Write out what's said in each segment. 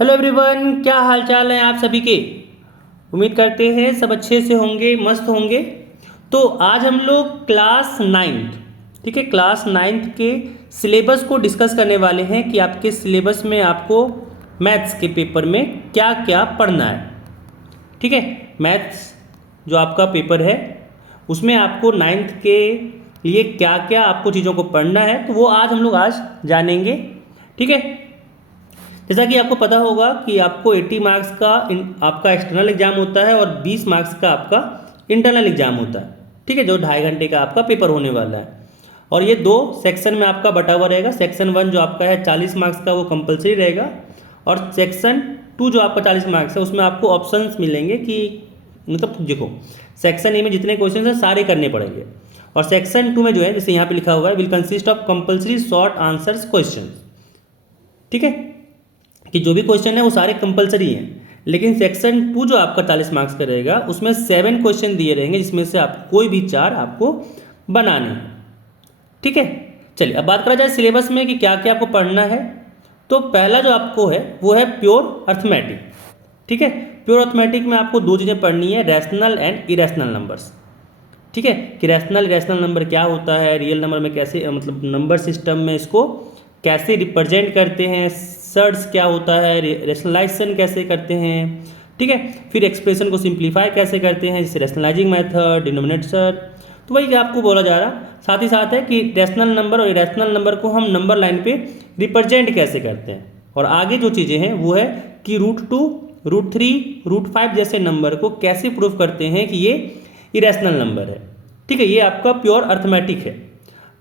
Hello everyone, क्या हाल चाल है आप सभी के। उम्मीद करते हैं सब अच्छे से होंगे, मस्त होंगे। तो आज हम लोग क्लास नाइन्थ, ठीक है, क्लास नाइन्थ के सिलेबस को डिस्कस करने वाले हैं कि आपके सिलेबस में आपको मैथ्स के पेपर में क्या क्या पढ़ना है। ठीक है, मैथ्स जो आपका पेपर है उसमें आपको नाइन्थ के लिए क्या क्या आपको चीज़ों को पढ़ना है, तो वो आज जानेंगे। ठीक है, जैसा कि आपको पता होगा कि आपको 80 मार्क्स का आपका एक्सटर्नल एग्जाम होता है और 20 मार्क्स का आपका इंटरनल एग्जाम होता है। ठीक है, जो 2.5 घंटे का आपका पेपर होने वाला है और ये 2 सेक्शन में आपका बटा हुआ रहेगा। सेक्शन 1 जो आपका है 40 मार्क्स का वो कंपलसरी रहेगा और सेक्शन 2 जो आपका 40 मार्क्स है उसमें आपको ऑप्शंस मिलेंगे कि मतलब देखो, सेक्शन ए में जितने क्वेश्चन हैं सारे करने पड़ेंगे और सेक्शन 2 में जो है जैसे यहाँ पे लिखा हुआ है will consist of compulsory short answers question. ठीक है, कि जो भी क्वेश्चन है वो सारे कंपलसरी हैं, लेकिन सेक्शन 2 जो आपका 40 मार्क्स का रहेगा उसमें 7 क्वेश्चन दिए रहेंगे जिसमें से आप कोई भी 4 आपको बनाने हैं। ठीक है, चलिए अब बात करा जाए सिलेबस में कि क्या क्या आपको पढ़ना है। तो पहला जो आपको है वो है प्योर अर्थमेटिक। ठीक है, प्योर अर्थमेटिक में आपको 2 चीज़ें पढ़नी है, रैशनल एंड इरेशनल नंबर्स। ठीक है, कि रैशनल इरेशनल नंबर क्या होता है, रियल नंबर में कैसे मतलब नंबर सिस्टम में इसको कैसे रिप्रेजेंट करते हैं, सर्ट्स क्या होता है, रेशनलाइजेशन कैसे करते हैं। ठीक है, फिर एक्सप्रेशन को सिंप्लीफाई कैसे करते हैं, जैसे रैशनलाइजिंग मेथड, डिनोमिनेटर। तो वही आपको बोला जा रहा, साथ ही साथ है कि रैशनल नंबर और इरेशनल नंबर को हम नंबर लाइन पे रिप्रेजेंट कैसे करते हैं। और आगे जो चीज़ें हैं वो है कि √2, √3, √5 जैसे नंबर को कैसे प्रूव करते हैं कि ये इरेशनल नंबर है। ठीक है, ये आपका प्योर अर्थमेटिक है।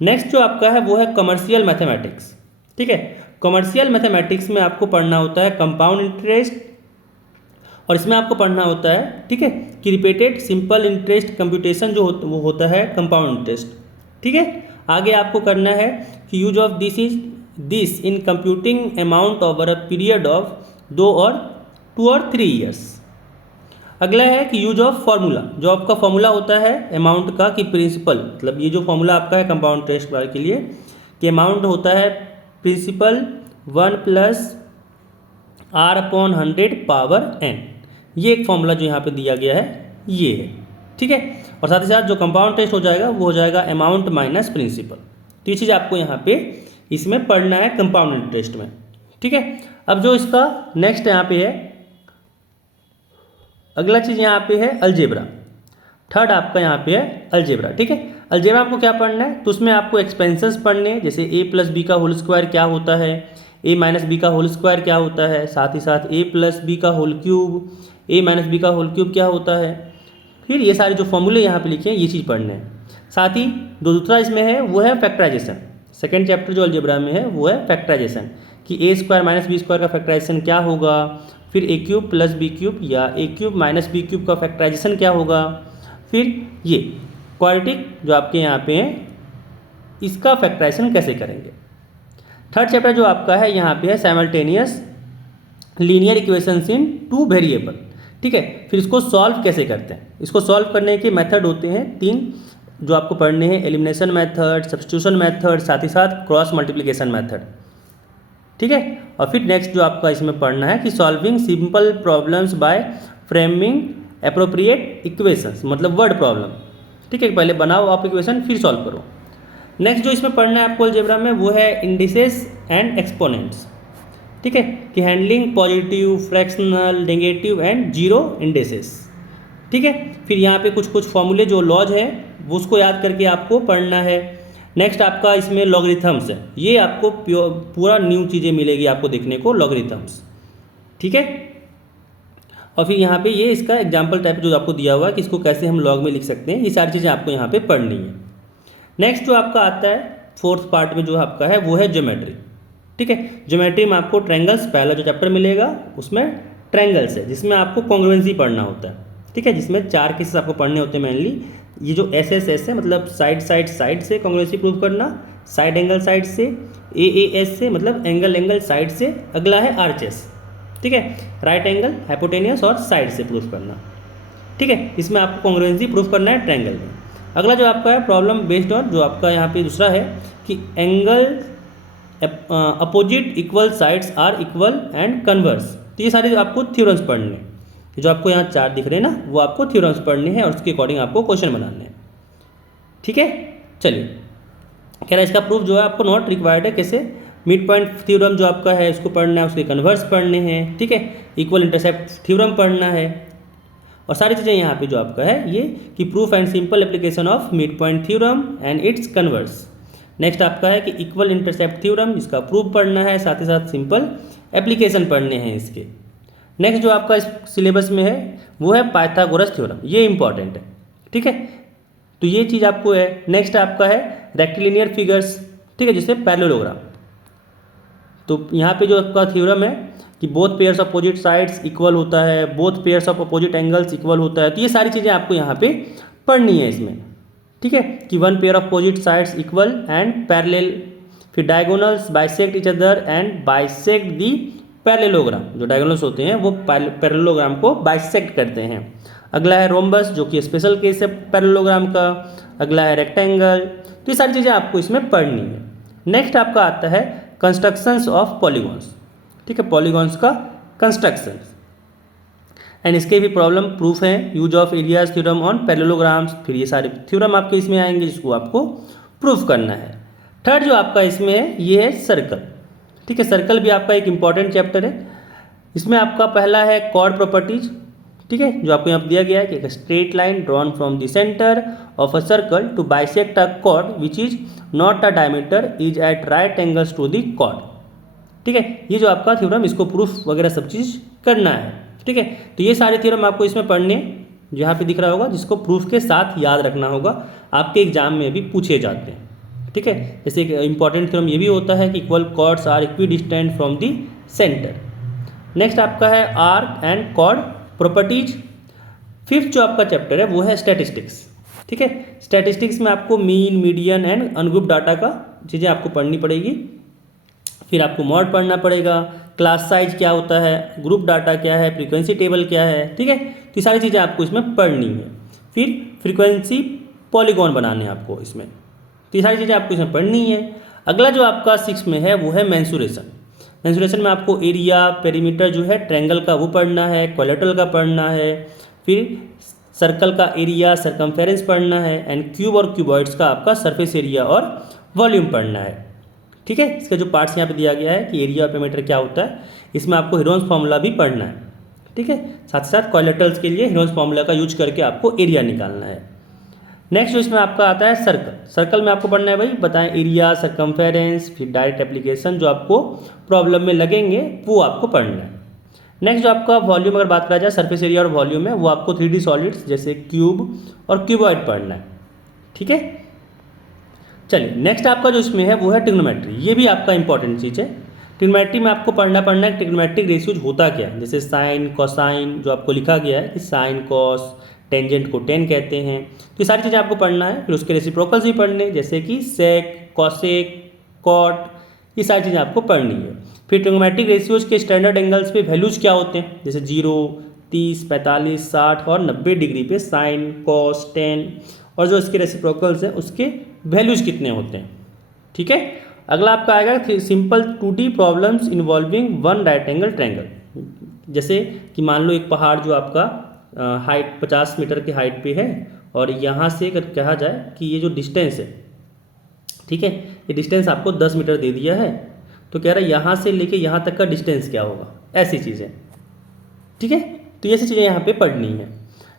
नेक्स्ट जो आपका है वो है कमर्शियल मैथमेटिक्स। ठीक है, कमर्शियल मैथमेटिक्स में आपको पढ़ना होता है कंपाउंड इंटरेस्ट और इसमें आपको पढ़ना होता है, ठीक है, कि रिपीटेड सिंपल इंटरेस्ट कंप्यूटेशन जो वो होता है कंपाउंड इंटरेस्ट। ठीक है, आगे आपको करना है कि use of this in computing amount over a period of 2 और 2 और 3 ईयर्स। अगला है कि यूज ऑफ फार्मूला, जो आपका फार्मूला होता है अमाउंट का कि प्रिंसिपल, मतलब ये जो फार्मूला आपका है कंपाउंड इंटरेस्ट के लिए कि अमाउंट होता है प्रिंसिपल 1 + R/100 पावर n। ये एक फॉर्मूला जो यहाँ पे दिया गया है ये है। ठीक है, और साथ ही साथ जो कंपाउंड टेस्ट हो जाएगा वो हो जाएगा अमाउंट माइनस प्रिंसिपल। तो ये चीज़ आपको यहाँ पे इसमें पढ़ना है कंपाउंड इंटरेस्ट में। ठीक है, अब जो इसका नेक्स्ट यहाँ पे है अगला चीज़ यहाँ पे है अलजेब्रा। थर्ड आपका यहाँ पे है अलजेब्रा। ठीक है, अलजेब्रा आपको क्या पढ़ना है, तो उसमें आपको एक्सपेंसेस पढ़ने हैं, जैसे a + b का होल स्क्वायर क्या होता है, a - b का होल स्क्वायर क्या होता है, साथ ही साथ a + b का होल क्यूब, a - b का होल क्यूब क्या होता है। फिर ये सारे जो फॉर्मूले यहाँ पे लिखे हैं ये चीज़ पढ़ने हैं। साथ ही दूसरा इसमें है वो है फैक्टराइजेशन। सेकेंड चैप्टर जो अलजेब्रा में है वो है फैक्टराइजेशन कि a² - b² का फैक्टराइजेशन क्या होगा, फिर a³ + b³ या a³ - b³ का फैक्टराइजेशन क्या होगा, फिर ये क्वाड्रेटिक जो आपके यहाँ पे हैं इसका फैक्टराइजेशन कैसे करेंगे। थर्ड चैप्टर जो आपका है यहाँ पे है साइमल्टेनियस लीनियर इक्वेशंस इन 2 वेरिएबल। ठीक है, फिर इसको सॉल्व कैसे करते हैं, इसको सॉल्व करने के मेथड होते हैं 3 जो आपको पढ़ने हैं, एलिमिनेशन मेथड, सब्स्टिट्यूशन मेथड, साथ ही साथ क्रॉस मल्टीप्लिकेशन मेथड। ठीक है, और फिर नेक्स्ट जो आपका इसमें पढ़ना है कि solving simple problems bye framing appropriate equations, मतलब वर्ड प्रॉब्लम। ठीक है, पहले बनाओ आप इक्वेशन फिर सॉल्व करो। नेक्स्ट जो इसमें पढ़ना है आपको अलजेब्रा में वो है इंडिसेस एंड एक्सपोनेंट्स। ठीक है, कि handling positive, fractional, negative and zero indices. ठीक है, फिर यहाँ पे कुछ फॉर्मूले जो लॉज है वो उसको याद करके आपको पढ़ना है। नेक्स्ट आपका इसमें लॉगरिथम्स है, ये आपको पूरा न्यू चीज़ें मिलेगी आपको देखने को, लॉगरिथम्स। ठीक है, और फिर यहाँ पे ये इसका एग्जाम्पल टाइप जो आपको दिया हुआ है कि इसको कैसे हम लॉग में लिख सकते हैं, ये सारी चीज़ें आपको यहाँ पे पढ़नी है। नेक्स्ट जो आपका आता है 4th पार्ट में जो आपका है वो है ज्योमेट्री। ठीक है, ज्योमेट्री में आपको ट्रायंगल्स, पहला जो चैप्टर मिलेगा उसमें ट्रायंगल्स है जिसमें आपको कॉन्ग्रुएंसी पढ़ना होता है। ठीक है, जिसमें 4 केसेस आपको पढ़ने होते हैं मेनली। ये जो SSS है मतलब साइड से कॉन्ग्रुएंसी प्रूव करना, साइड एंगल साइड से, AAS से मतलब एंगल साइड से, अगला है RHS। ठीक है, राइट एंगल, हाइपोटेनियस और साइड से प्रूफ करना। ठीक है, इसमें आपको कॉन्ग्रुएंसी प्रूफ करना है ट्रायंगल में। अगला जो आपका है प्रॉब्लम बेस्ड ऑन, जो आपका यहाँ पे दूसरा है कि angle opposite equal sides are equal and converse तो ये सारे आपको थ्योरम्स पढ़ने हैं, जो आपको यहाँ चार दिख रहे हैं ना, वो आपको थ्योरम्स पढ़ने हैं और उसके अकॉर्डिंग आपको क्वेश्चन बनाने हैं। ठीक है, चलिए कह रहा है इसका प्रूफ जो है आपको नॉट रिक्वायर्ड है। कैसे? मिड पॉइंट थ्योरम जो आपका है उसको पढ़ना है, उसके कन्वर्स पढ़ने हैं, ठीक है, इक्वल इंटरसेप्ट थ्योरम पढ़ना है, और सारी चीज़ें यहाँ पे जो आपका है ये कि proof and simple application of mid point theorem and it's converse. Next आपका है कि इक्वल इंटरसेप्ट थ्योरम, इसका प्रूफ पढ़ना है, साथ ही साथ सिंपल एप्लीकेशन पढ़ने हैं इसके। नेक्स्ट जो आपका इस सिलेबस में है वो है पाइथागोरस थ्योरम, ये इंपॉर्टेंट है। ठीक है, तो ये चीज़ आपको है। नेक्स्ट आपका है रेक्टिलिनियर फिगर्स, ठीक है, जिससे पैरेललोग्राम। तो यहाँ पे जो आपका थ्योरम है कि both pairs of opposite sides equal होता है, both pairs of opposite angles equal होता है, तो ये सारी चीज़ें आपको यहाँ पे पढ़नी है इसमें। ठीक है, कि one pair of opposite sides equal and parallel, फिर diagonals bisect each other and bisect the parallelogram, जो डायगोनल्स होते हैं वो पैरेललोग्राम को बाइसेक्ट करते हैं। अगला है रोम्बस, जो कि स्पेशल केस है पैरेललोग्राम का। अगला है रेक्टेंगल। तो ये सारी चीज़ें आपको इसमें पढ़नी है। नेक्स्ट आपका आता है कंस्ट्रक्शंस ऑफ पॉलीगॉन्स, ठीक है, पॉलीगॉन्स का कंस्ट्रक्शंस एंड इसके भी प्रॉब्लम प्रूफ हैं, use of areas theorem on parallelograms, फिर ये सारे थ्योरम आपके इसमें आएंगे जिसको आपको प्रूफ करना है। थर्ड जो आपका इसमें है ये है सर्कल। ठीक है, सर्कल भी आपका एक इंपॉर्टेंट चैप्टर है। इसमें आपका पहला है कॉर्ड प्रॉपर्टीज, ठीक है, जो आपको यहाँ पर दिया गया है कि एक straight line drawn from the centre of a circle to bisect a chord which is not a diameter is at right angles to the chord. ठीक है, ये जो आपका थ्योरम, इसको प्रूफ वगैरह सब चीज़ करना है। ठीक है, तो ये सारे थ्योरम आपको इसमें पढ़ने जो यहाँ पे दिख रहा होगा, जिसको प्रूफ के साथ याद रखना होगा, आपके एग्जाम में भी पूछे जाते हैं। ठीक है, जैसे एक इंपॉर्टेंट थ्योरम ये भी होता है कि equal chords are equidistant from the centre. Next आपका है arc and chord properties. Fifth जो आपका चैप्टर है वो है स्टैटिस्टिक्स। ठीक है, स्टैटिस्टिक्स में आपको mean, median and ungroup data का चीज़ें आपको पढ़नी पड़ेगी। फिर आपको मॉड पढ़ना पड़ेगा, क्लास साइज क्या होता है, ग्रुप डाटा क्या है, फ्रीक्वेंसी टेबल क्या है। ठीक है, तो ये सारी चीज़ें आपको इसमें पढ़नी है। फिर फ्रीक्वेंसी पॉलीगॉन बनाने हैं आपको इसमें, तो ये सारी चीज़ें आपको इसमें पढ़नी है। अगला जो आपका 6 में है वो है मेंसुरेशन। मेंसुरेशन में आपको एरिया, पेरीमीटर जो है ट्रायंगल का वो पढ़ना है, क्वाड्रिलेटरल का पढ़ना है, फिर सर्कल का एरिया, सरकमफेरेंस पढ़ना है, एंड क्यूब और क्यूबॉइड्स का आपका सरफेस एरिया और वॉल्यूम पढ़ना है। ठीक है, इसका जो पार्ट्स यहाँ पे दिया गया है कि एरिया और पेरीमीटर क्या होता है, इसमें आपको हेरोन्स फार्मूला भी पढ़ना है। ठीक है, साथ ही साथ क्वाड्रिलेटरल्स के लिए हेरोन्स फार्मूला का यूज करके आपको एरिया निकालना है। नेक्स्ट जो इसमें आपका आता है सर्कल। सर्कल में आपको पढ़ना है भाई, बताएं एरिया, सरकमफेरेंस, फिर डायरेक्ट एप्लीकेशन जो आपको प्रॉब्लम में लगेंगे वो आपको पढ़ना है। नेक्स्ट जो आपका वॉल्यूम, अगर बात करा जाए सरफेस एरिया और वॉल्यूम में, वो आपको 3D सॉलिड्स जैसे क्यूब और क्यूबॉइड पढ़ना है। ठीक है, चलिए नेक्स्ट आपका जो इसमें है वो है ट्रिग्नोमेट्री। ये भी आपका इंपॉर्टेंट चीज़ है। ट्रिग्नोमेट्री में आपको पढ़ना है ट्रिग्नोमेट्रिक रेशियोज होता क्या है, जैसे साइन, कोसाइन, जो आपको लिखा गया है कि साइन, कॉस, टेंजेंट को टेन कहते हैं, तो ये सारी चीज़ें आपको पढ़ना है। फिर उसके रेसिप्रोकल्स भी पढ़ने, जैसे कि सेक, कॉसेक, कॉट, ये सारी चीज़ें आपको पढ़नी है। फिर ट्रिग्नोमेट्रिक रेशियोज के स्टैंडर्ड एंगल्स पे वैल्यूज क्या होते हैं, जैसे 0, 30, 45, 60 और 90 डिग्री पे साइन, कॉस, टेन, और जो इसके रेसिप्रोकल्स हैं उसके वैल्यूज कितने होते हैं। ठीक है, अगला आपका आएगा simple 2D problems involving one right angle triangle. जैसे कि मान लो एक पहाड़ जो आपका हाइट 50 मीटर की हाइट पे है, और यहाँ से अगर कहा जाए कि ये जो डिस्टेंस है, ठीक है, ये डिस्टेंस आपको 10 मीटर दे दिया है, तो कह रहा है यहाँ से लेके यहाँ तक का डिस्टेंस क्या होगा, ऐसी चीज़ें। ठीक है, तो ये ऐसी चीज़ें यहाँ पे पढ़नी है।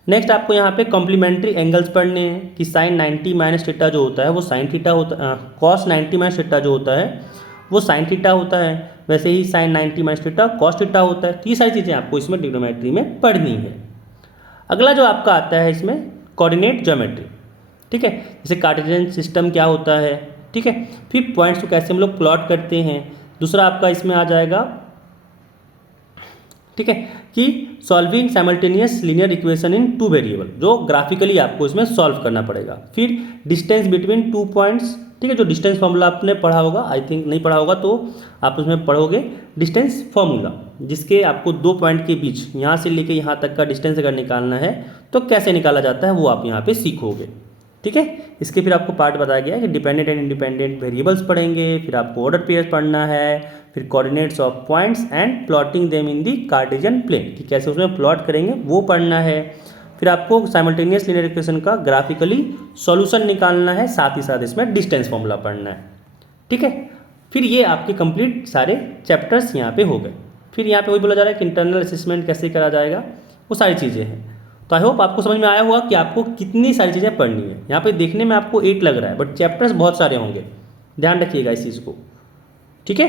नेक्स्ट आपको यहाँ पे कॉम्प्लीमेंट्री एंगल्स पढ़ने हैं कि साइन 90 माइनस थीटा जो होता है वो साइन थीटा होता है, कॉस 90 माइनस थीटा जो होता है वो साइन थीटा होता है, वैसे ही sine 90 minus theta cos theta होता है। तो ये सारी चीज़ें आपको इसमें ट्रिग्नोमेट्री में पढ़नी है। अगला जो आपका आता है इसमें कोऑर्डिनेट ज्योमेट्री। ठीक है, जैसे कार्टेशियन सिस्टम क्या होता है। ठीक है, फिर पॉइंट्स को कैसे हम लोग प्लॉट करते हैं। दूसरा आपका इसमें आ जाएगा, ठीक है, कि solving simultaneous linear equation in 2 variable, जो ग्राफिकली आपको इसमें सॉल्व करना पड़ेगा। फिर डिस्टेंस बिटवीन 2 पॉइंट्स, ठीक है, जो डिस्टेंस फार्मूला आपने पढ़ा होगा, आई थिंक नहीं पढ़ा होगा तो आप उसमें पढ़ोगे डिस्टेंस फार्मूला, जिसके आपको 2 पॉइंट के बीच यहाँ से लेके यहाँ तक का डिस्टेंस अगर निकालना है तो कैसे निकाला जाता है वो आप यहाँ पे सीखोगे। ठीक है, इसके फिर आपको पार्ट बताया गया है कि डिपेंडेंट एंड इंडिपेंडेंट वेरिएबल्स पढ़ेंगे, फिर आपको ऑर्डर पेयर्स पढ़ना है, फिर coordinates of points and plotting them in the Cartesian plane, कि कैसे उसमें प्लॉट करेंगे वो पढ़ना है। फिर आपको साइमल्टेनियस लीनियर इक्वेशन का ग्राफिकली सॉल्यूशन निकालना है, साथ ही साथ इसमें डिस्टेंस फॉर्मूला पढ़ना है। ठीक है, फिर ये आपके कंप्लीट सारे चैप्टर्स यहाँ पे हो गए। फिर यहाँ पे वही बोला जा रहा है कि इंटरनल असेसमेंट कैसे करा जाएगा, वो सारी चीज़ें हैं। तो आई होप आपको समझ में आया होगा कि आपको कितनी सारी चीज़ें पढ़नी है। यहाँ पे देखने में आपको 8 लग रहा है, बट चैप्टर्स बहुत सारे होंगे, ध्यान रखिएगा इस चीज़ को। ठीक है।